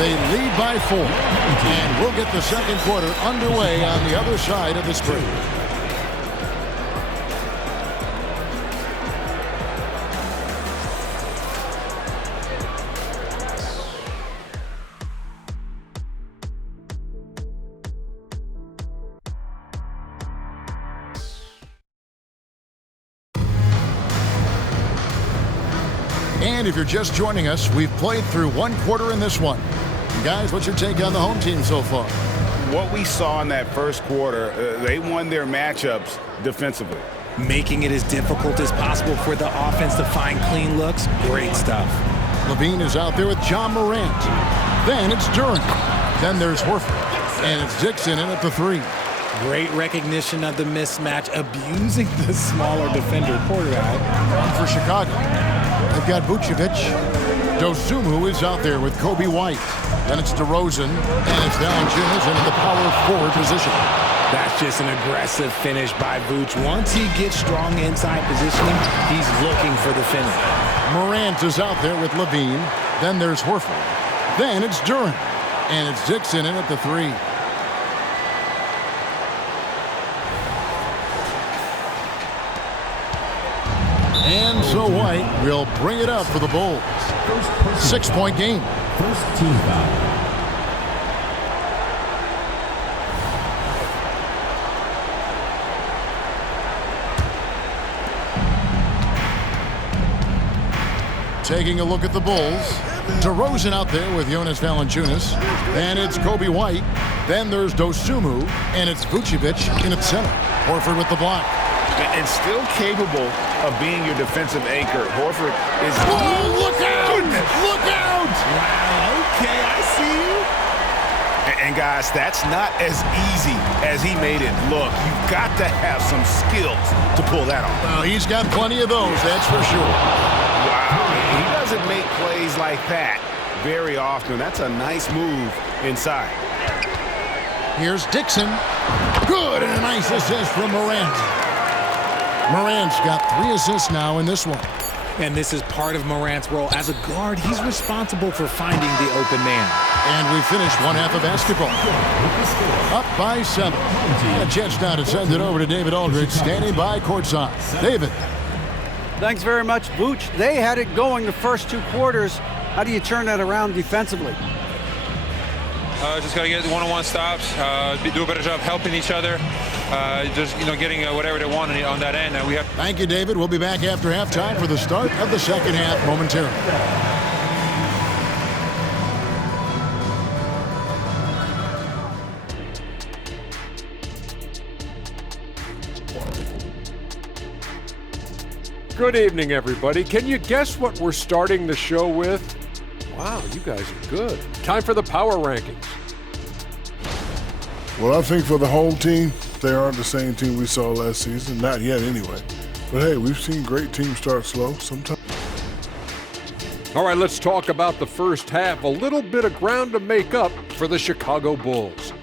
They lead by 4. And we'll get the second quarter underway on the other side of this break. And if you're just joining us, we've played through one quarter in this one. Guys, what's your take on the home team so far? What we saw in that first quarter, they won their matchups defensively. Making it as difficult as possible for the offense to find clean looks. Great stuff. Levine is out there with John Morant. Then it's Duren. Then there's Horford. And it's Dixon in at the 3. Great recognition of the mismatch, abusing the smaller defender. Porter out. For Chicago, they've got Vucevic. Dosunmu is out there with Kobe White. Then it's DeRozan, and it's Valanciunas in the power forward position. That's just an aggressive finish by Vooch. Once he gets strong inside positioning, he's looking for the finish. Morant is out there with Levine. Then there's Horford. Then it's Duren, and it's Dixon in at the 3. And so White will bring it up for the Bulls. 6-point game. First team foul. Taking a look at the Bulls. DeRozan out there with Jonas Valanciunas. And it's Kobe White. Then there's Dosunmu. And it's Vucevic in its center. Horford with the block. And still capable of being your defensive anchor. Horford is... Oh, look out! Goodness. Look out! Wow, okay, I see you. And guys, that's not as easy as he made it look. You've got to have some skills to pull that off. Well, he's got plenty of those, that's for sure. Wow, he doesn't make plays like that very often. That's a nice move inside. Here's Dixon. Good, and a nice assist from Morant. Morant's got 3 assists now in this one. And this is part of Morant's role. As a guard, he's responsible for finding the open man. And we finished one half of basketball. Up by 7. And a chance now to send it over to David Aldridge, standing by courtside. David. Thanks very much, Vooch. They had it going the first 2 quarters. How do you turn that around defensively? Just got to get one-on-one stops, do a better job helping each other, just getting whatever they want on that end. And we have. Thank you, David. We'll be back after halftime for the start of the second half momentarily. Good evening, everybody. Can you guess what we're starting the show with? Wow, you guys are good. Time for the power rankings. Well, I think for the home team, they aren't the same team we saw last season. Not yet, anyway. But hey, we've seen great teams start slow sometimes. All right, let's talk about the first half. A little bit of ground to make up for the Chicago Bulls.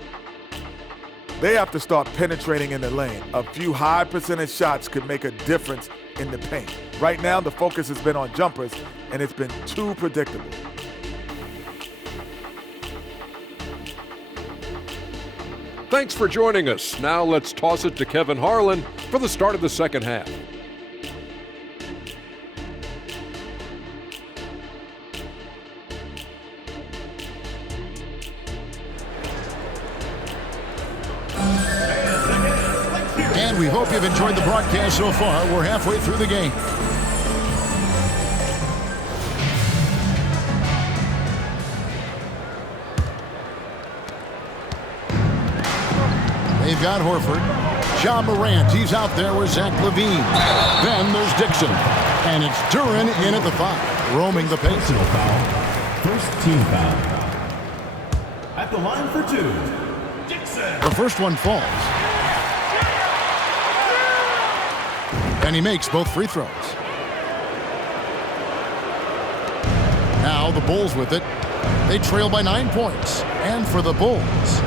They have to start penetrating in the lane. A few high percentage shots could make a difference in the paint. Right now, the focus has been on jumpers, and it's been too predictable. Thanks for joining us. Now let's toss it to Kevin Harlan for the start of the second half. And we hope you've enjoyed the broadcast so far. We're halfway through the game. They've got Horford. John Morant, he's out there with Zach LaVine. Then there's Dixon. And it's Duren in at the 5, roaming the paint. Personal foul. First team foul. At the line for 2, Dixon. The first one falls. And he makes both free throws. Now the Bulls with it. They trail by 9 points. And for the Bulls,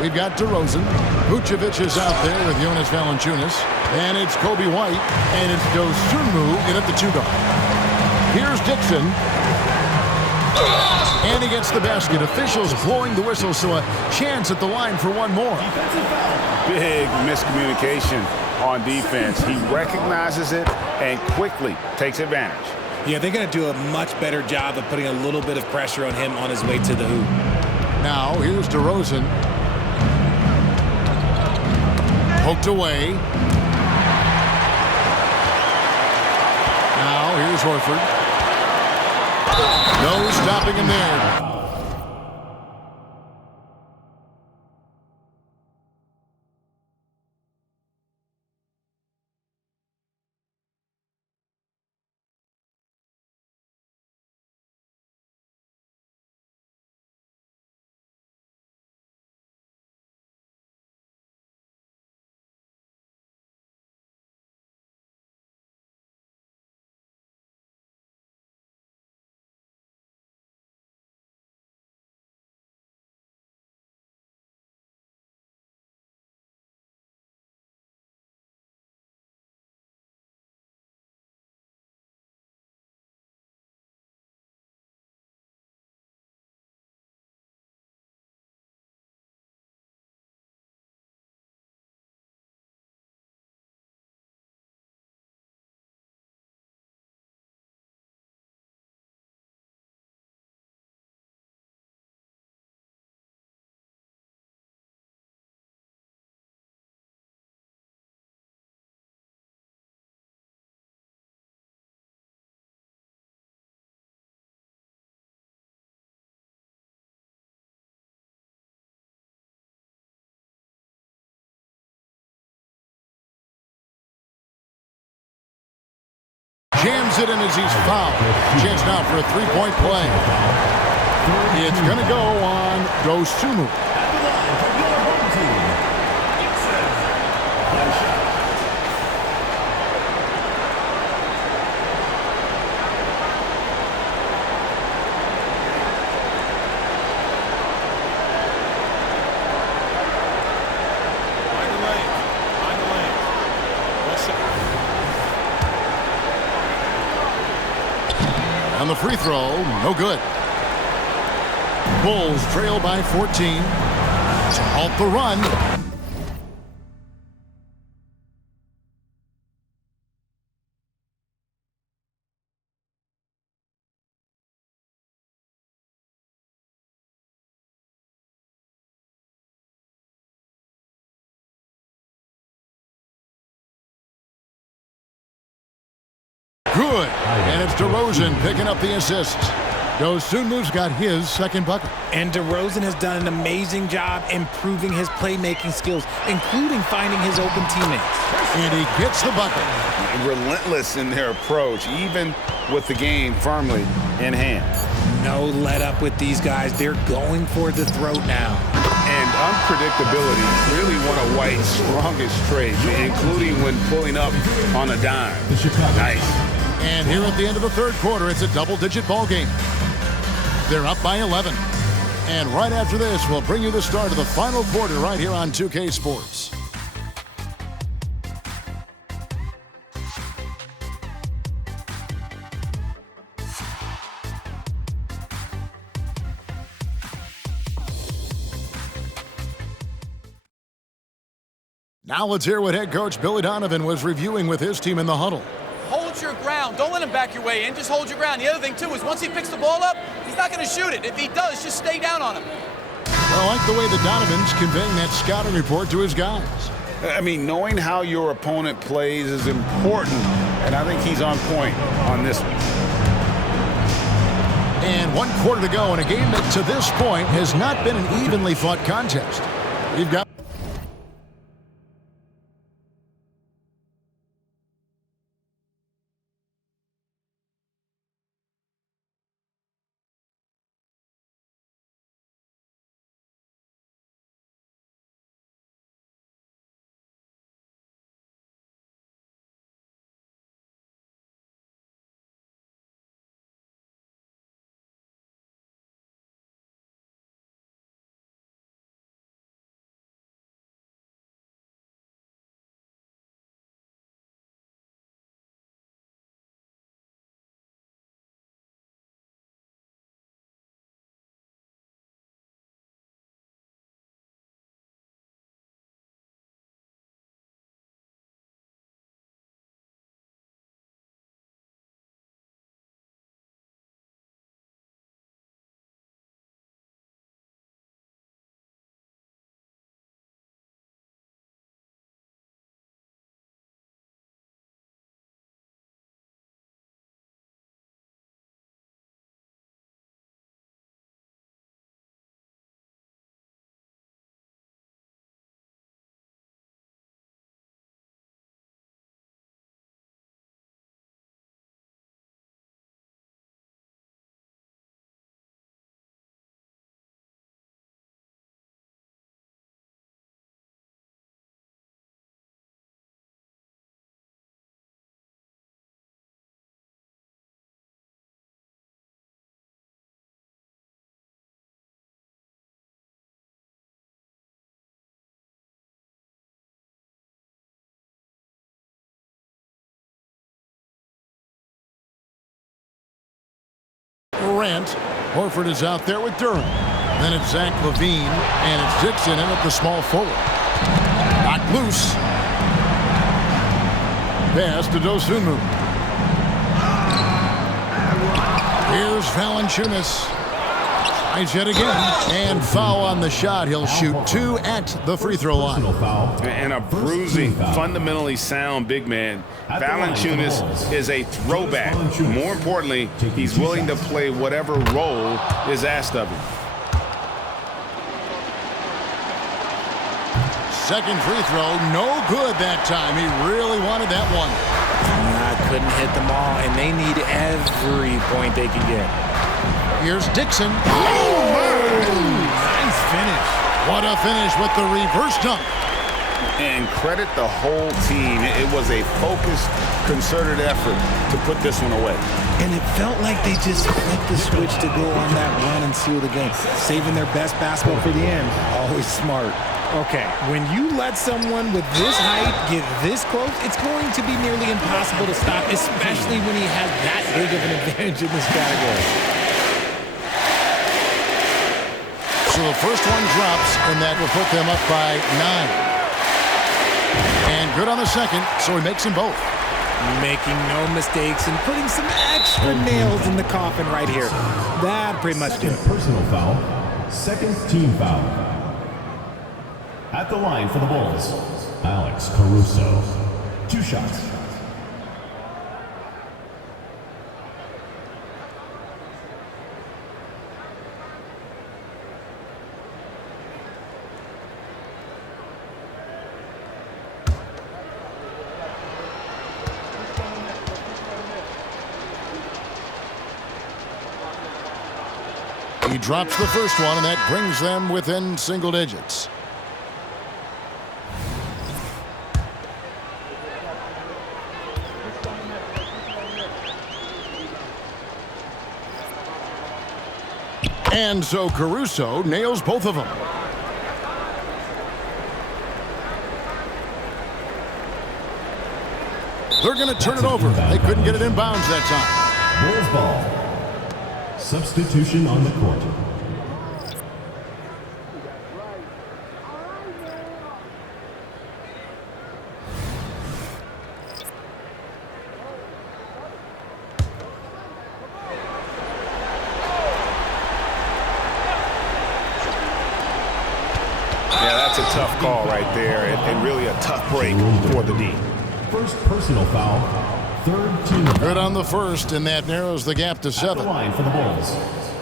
we've got DeRozan. Vucevic is out there with Jonas Valanciunas. And it's Kobe White. And it's Dosunmu in at the 2 guard. Here's Dixon. And he gets the basket. Officials blowing the whistle, so a chance at the line for one more. Big miscommunication on defense. He recognizes it and quickly takes advantage. Yeah, they're going to do a much better job of putting a little bit of pressure on him on his way to the hoop. Now, here's DeRozan. Poked away. Now, here's Horford. No stopping him there. Jams it in as he's fouled. Chance now for a three-point play. It's going to go on Dosunmu. On the free throw, no good. Bulls trail by 14. To halt the run. Good. And it's DeRozan picking up the assist. Dosunmu's got his second bucket. And DeRozan has done an amazing job improving his playmaking skills, including finding his open teammates. And he gets the bucket. Relentless in their approach, even with the game firmly in hand. No let up with these guys. They're going for the throat now. And unpredictability really one of White's strongest traits, including when pulling up on a dime. Nice. And here at the end of the third quarter, it's a double-digit ball game. They're up by 11. And right after this, we'll bring you the start of the final quarter right here on 2K Sports. Now let's hear what head coach Billy Donovan was reviewing with his team in the huddle. Hold your ground. Don't let him back your way in. Just hold your ground. The other thing, too, is once he picks the ball up, he's not going to shoot it. If he does, just stay down on him. I like the way the Donovan's conveying that scouting report to his guys. I mean, knowing how your opponent plays is important, and I think he's on point on this one. And 1 quarter to go in a game that to this point has not been an evenly fought contest. We've got Morant. Horford is out there with Durham. Then it's Zach LaVine, and it's Dixon in at the small forward. Knocked loose. Pass to Dosunmu. Here's Valanciunas. Tries yet again. And foul on the shot. He'll shoot 2 at the free throw line. And a bruising, fundamentally sound big man. Valanciunas is a throwback. More importantly, he's willing to play whatever role is asked of him. Second free throw, no good that time. He really wanted that one. Couldn't hit them all, and they need every point they can get. Here's Dixon. Nice finish. What a finish with the reverse dunk. And credit the whole team. It was a focused, concerted effort to put this one away. And it felt like they just flipped the switch to go on that run and seal the game. Saving their best basketball for the end. Always smart. Okay, when you let someone with this height get this close, it's going to be nearly impossible to stop, especially when he has that big of an advantage in this category. So the first one drops, and that will put them up by 9. And good on the second, so he makes them both. Making no mistakes and putting some extra nails in the coffin right here. That pretty much did it. Personal foul. Second team foul. At the line for the Bulls, Alex Caruso. 2 shots. He drops the first one, and that brings them within single digits. And so Caruso nails both of them. They're going to turn it over. They couldn't get it in bounds that time. Bulls ball. Substitution on the court. Tough call right there, and really a tough break for the D. First personal foul, third team. Good on the first, and that narrows the gap to 7. At the line for the Bulls,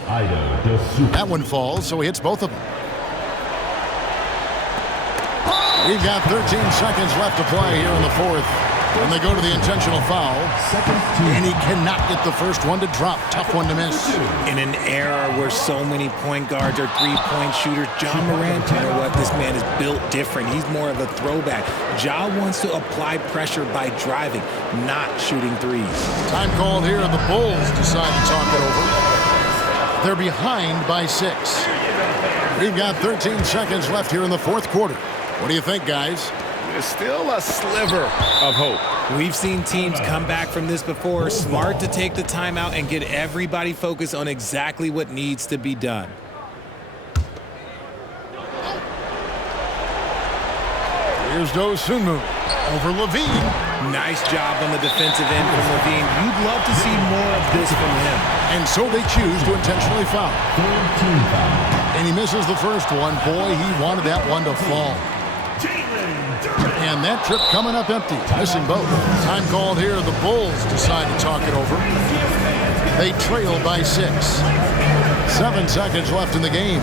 Ido Dosunmu. That one falls, so he hits both of them. We've got 13 seconds left to play here in the fourth. And they go to the intentional foul. And he cannot get the first one to drop. Tough one to miss. In an era where so many point guards are three-point shooters, Ja Morant, you know what? This man is built different. He's more of a throwback. Ja wants to apply pressure by driving, not shooting threes. Time called here. The Bulls decide to talk it over. They're behind by 6. We've got 13 seconds left here in the fourth quarter. What do you think, guys? There's still a sliver of hope. We've seen teams come back from this before. Smart to take the timeout and get everybody focused on exactly what needs to be done. Here's Dosunmu over LaVine. Nice job on the defensive end from LaVine. You'd love to see more of this from him. And so they choose to intentionally foul. Third team foul. And he misses the first one. Boy, he wanted that one to fall. And that trip coming up empty, missing both. Time called here. The Bulls decide to talk it over. They trail by 6. 7 seconds left in the game.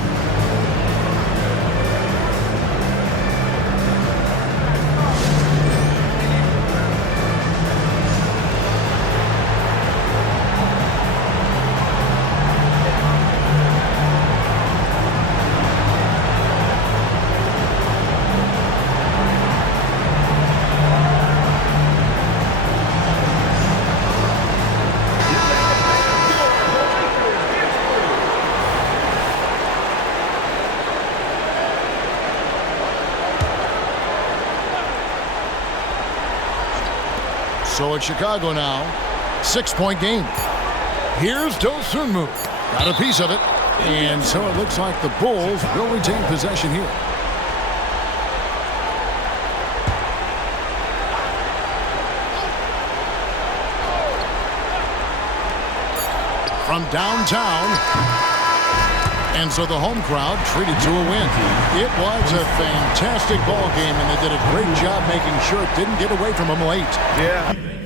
So it's Chicago now. 6-point game. Here's Dosunmu. Got a piece of it. And so it looks like the Bulls will retain possession here. From downtown. And so the home crowd treated to a win. It was a fantastic ball game, and they did a great job making sure it didn't get away from them late. Yeah.